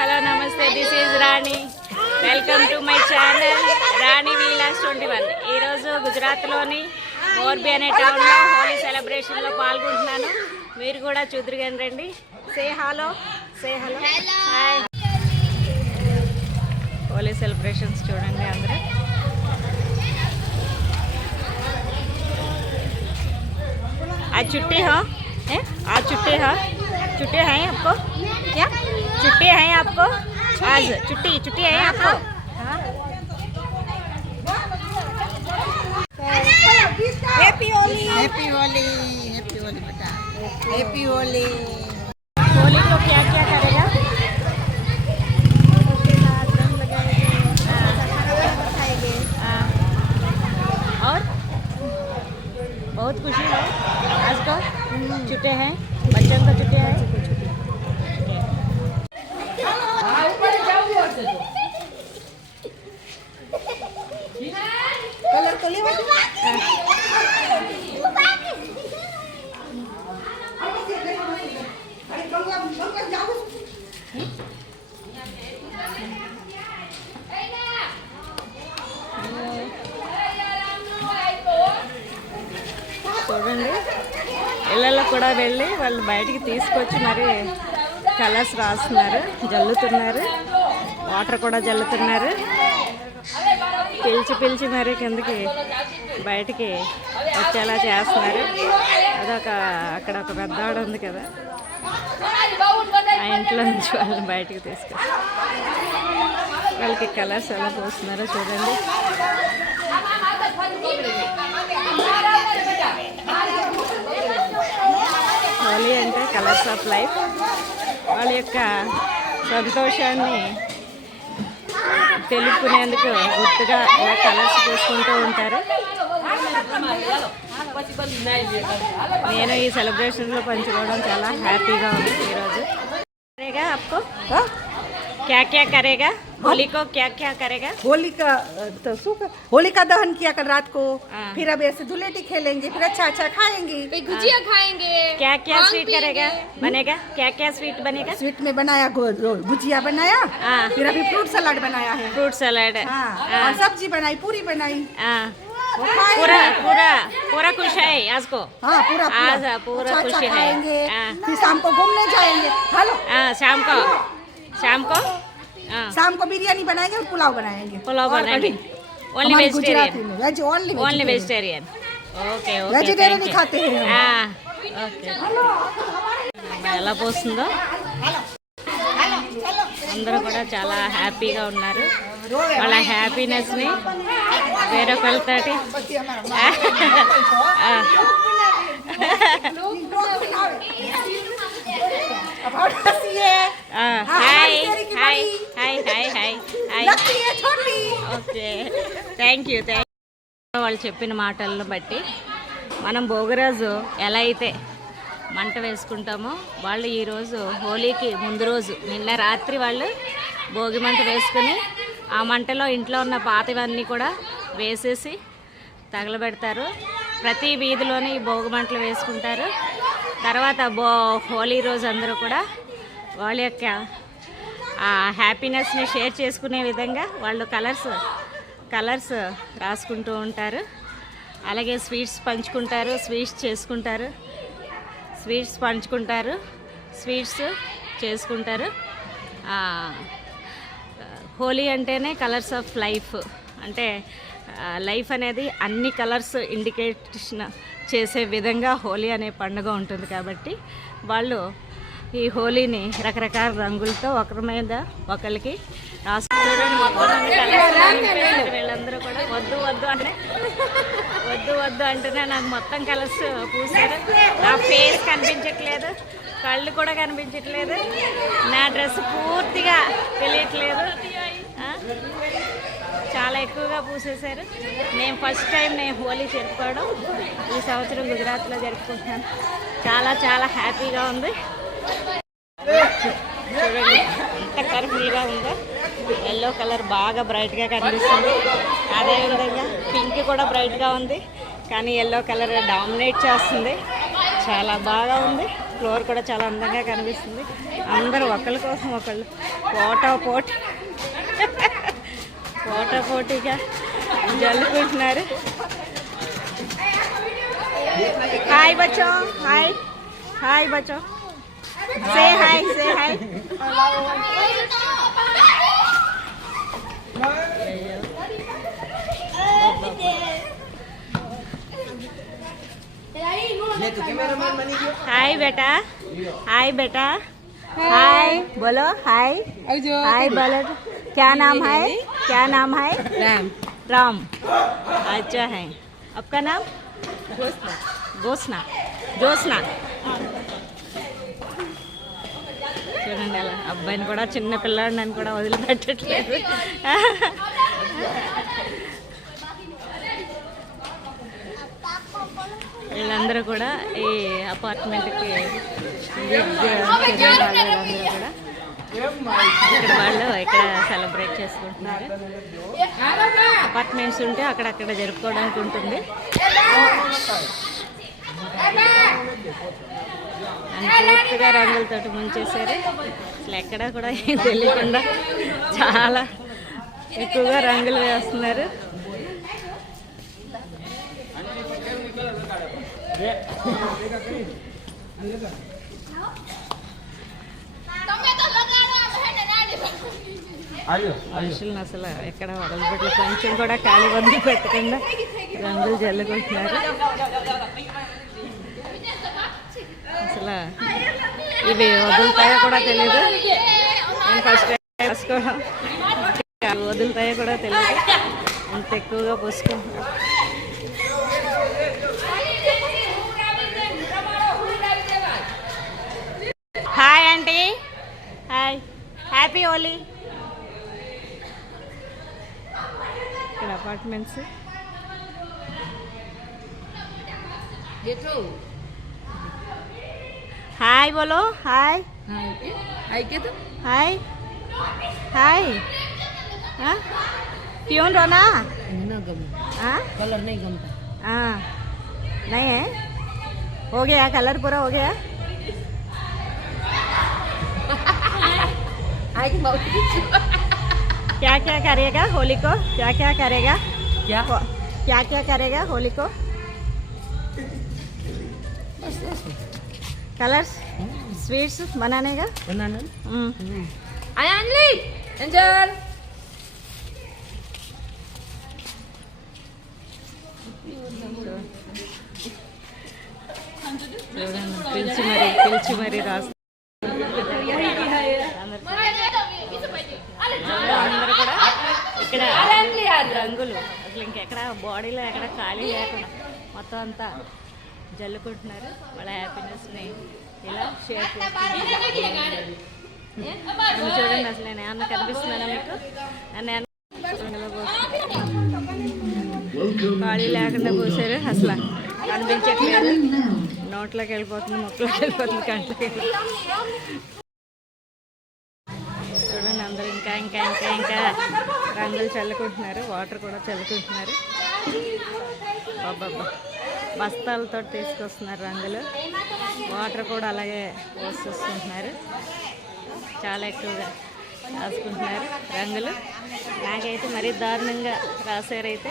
Hello namaste, this is Rani. Welcome to my channel Rani Vilas 21. ఈరోజు గుజరాత్లోని మోర్బీ అనే టౌన్లో హోలీ సెలబ్రేషన్లో పాల్గొంటున్నాను. మీరు కూడా చూద్దరు రండి. Say hello hi. Holi celebrations చూడండి అందరూ. आज छुट्टी हो? आज छुट्टी है? छुट्टी है आपको? क्या छुट्टी है आपको? आज छुट्टी है आपको? Happy Holi, happy Holi, happy Holi बेटा, हैप्पी होली. होली को क्या क्या करेगा? और बहुत खुशी है आज को छुट्टे हैं, बच्चों को छुट्टे हैं. कलर तो ले చూడండి, ఇళ్ళల్లో కూడా వెళ్ళి వాళ్ళు బయటికి తీసుకొచ్చి మరి కలర్స్ రాస్తున్నారు, జల్లుతున్నారు, వాటర్ కూడా జల్లుతున్నారు. పిలిచి మరి కిందకి బయటికి వచ్చేలా చేస్తున్నారు. అక్కడ ఒక పెద్దవాడు ఉంది కదా, ఆ ఇంట్లో నుంచి వాళ్ళని బయటికి తీసుకొచ్చి వాళ్ళకి కలర్స్ ఎలా పోస్తున్నారో చూడండి. హోలీ అంటే కలర్స్ ఆఫ్ లైఫ్. వాళ్ళ యొక్క సంతోషాన్ని తెలుపుకునేందుకు గుర్తుగా ఇలా కలర్స్ పూసుకుంటూ ఉంటారు. నేను ఈ సెలబ్రేషన్లో పంచుకోవడం చాలా హ్యాపీగా ఉంది ఈరోజు. కరేగా आपको क्या क्या करेगा? होली को क्या क्या करेगा? होली का तो होली का दहन किया कल रात को. फिर अब ऐसे धुलेटी खेलेंगे, फिर अच्छा खाएंगे, गुजिया खाएंगे. क्या क्या स्वीट करेगा? बनेगा क्या क्या स्वीट बनेगा? स्वीट में बनाया गुजिया बनाया, फिर अभी फ्रूट सलाद बनाया है. फ्रूट सलाद, और सब्जी बनाई, पूरी बनाई. पूरा खुश है आज को. हाँ आज पूरा खुशी है. फिर शाम को घूमने जाएंगे. हेलो शाम को बिरयानी बनाएंगे और पुलाव बनाएंगे. Only vegetarian. Only vegetarian. Okay vegetarian ही खाते हैं. ఓకే, ఎలా పోస్తుందో అందరూ కూడా చాలా హ్యాపీగా ఉన్నారు. వాళ్ళ హ్యాపీనెస్ని వేరొకరితోటి ఓకే, థ్యాంక్ యూ. వాళ్ళు చెప్పిన మాటలను బట్టి మనం భోగిరాజు ఎలా అయితే మంట వేసుకుంటామో, వాళ్ళు ఈరోజు హోలీకి ముందు రోజు నిన్న రాత్రి వాళ్ళు భోగి మంట వేసుకుని ఆ మంటలో ఇంట్లో ఉన్న పాతవన్నీ కూడా వేసేసి తగలబెడతారు. ప్రతి వీధిలోని భోగి మంటలు వేసుకుంటారు. తర్వాత హోలీ రోజు అందరూ కూడా వాళ్ళ యొక్క హ్యాపీనెస్ని షేర్ చేసుకునే విధంగా వాళ్ళు కలర్స్ రాసుకుంటూ ఉంటారు. అలాగే స్వీట్స్ పంచుకుంటారు, స్వీట్స్ చేసుకుంటారు. హోలీ అంటేనే కలర్స్ ఆఫ్ లైఫ్. అంటే లైఫ్ అనేది అన్ని కలర్స్ ఇండికేషన్ చేసే విధంగా హోలీ అనే పండుగ ఉంటుంది. కాబట్టి వాళ్ళు ఈ హోలీని రకరకాల రంగులతో ఒకరి మీద ఒకరికి రాసుకోవడం. వీళ్ళందరూ కూడా వద్దు అంటేనే నాకు మొత్తం కలర్స్ పూసారు. నా ఫేస్ కనిపించట్లేదు, కళ్ళు కూడా కనిపించట్లేదు, నా డ్రెస్ పూర్తిగా తెలియట్లేదు. చాలా ఎక్కువగా పూసేశారు. నేను ఫస్ట్ టైం హోలీ జరుపుకోవడం ఈ సంవత్సరం గుజరాత్లో జరుపుకుంటున్నాను. చాలా హ్యాపీగా ఉంది. చూడండి ఎంత కలర్ఫుల్గా ఉందో. ఎల్లో కలర్ బాగా బ్రైట్గా కనిపిస్తుంది. అదేవిధంగా పింక్ కూడా బ్రైట్గా ఉంది, కానీ ఎల్లో కలర్ డామినేట్ చేస్తుంది. చాలా బాగా ఉంది. ఫ్లోర్ కూడా చాలా అందంగా కనిపిస్తుంది. అందరూ ఒకళ్ళ కోసం ఒకళ్ళు పోటాపోటీగా జల్లుకుంటున్నారు. హాయ్ బచ్చో, హాయ్ హాయ్ బచ్చో, say hi, say hi. Hi बेटा, हाय बेटा, हाय बोलो, हाय हाय बोलो. क्या नाम है, क्या नाम है? राम. राम, अच्छा है. आपका नाम? जोस्ना. जोस्ना. చూడండి అలా అబ్బాయిని కూడా, చిన్న పిల్లాడిని కూడా వదిలిపెట్టట్లేదు. వీళ్ళందరూ కూడా ఈ అపార్ట్మెంట్కి వాళ్ళందరూ కూడా ఇక్కడ వాళ్ళు ఇక్కడ సెలబ్రేట్ చేసుకుంటున్నారు. అపార్ట్మెంట్స్ ఉంటే అక్కడక్కడ జరుపుకోవడానికి ఉంటుంది. పూర్తిగా రంగులతోటి ముంచేశారు. అసలు ఎక్కడా కూడా ఏం తెలియకుండా చాలా ఎక్కువగా రంగులు వేస్తున్నారు. మనుషులను అసలు ఎక్కడ వదలబెట్టలు కొంచెం కూడా ఖాళీ వదిలి పెట్టకుండా రంగులు జల్లుకుంటున్నారు. అసలు ఇవి వదులుతాయో కూడా తెలియదు. నేను ఫస్ట్ టైం వేసుకోవడం, వదులుతాయో కూడా తెలియదు. అంత ఎక్కువగా పోసుకుంటున్నారు. Hi aunty, hi, happy Holi. ఇక్కడ అపార్ట్మెంట్స్. हाय बोलो, हाय हाय के तो हाय हाय. हाँ क्यों रोना? हाँ कलर नहीं गमता. हाँ नहीं है, हो गया कलर पूरा हो गया. क्या क्या करेगा होली को? क्या क्या करेगा? क्या क्या करेगा होली को? कलर्स स्वीट्स बनाने का. एंजल పిలిచి మరి రాస్తారు. అందరూ కూడా ఇక్కడ రంగులు అసలు ఇంకెక్కడ బాడీలో ఎక్కడ ఖాళీ లేకుండా మొత్తం అంతా జల్లుకుంటున్నారు. వాళ్ళ హ్యాపీనెస్ని ఇలా షేర్ చేస్తున్నారు. చూడండి అసలు నేను ఏమన్నా కనిపిస్తున్నానా మీకు? నన్ను ఖాళీ లేకుండా పోసారు. అసలు కనిపించట్లేదు. నోట్లోకి వెళ్ళిపోతుంది, మొక్కలోకి వెళ్ళిపోతుంది, కంట్లోకి చూడండి. అందరూ ఇంకా ఇంకా ఇంకా ఇంకా రంగులు చల్లుకుంటున్నారు. వాటర్ కూడా చల్లుకుంటున్నారు. బాబా బస్తాలతో తీసుకొస్తున్నారు రంగులు. వాటర్ కూడా అలాగే పోసేసుకుంటున్నారు. చాలా ఎక్కువగా రాసుకుంటున్నారు రంగులు. నాకైతే మరీ దారుణంగా రాశారైతే.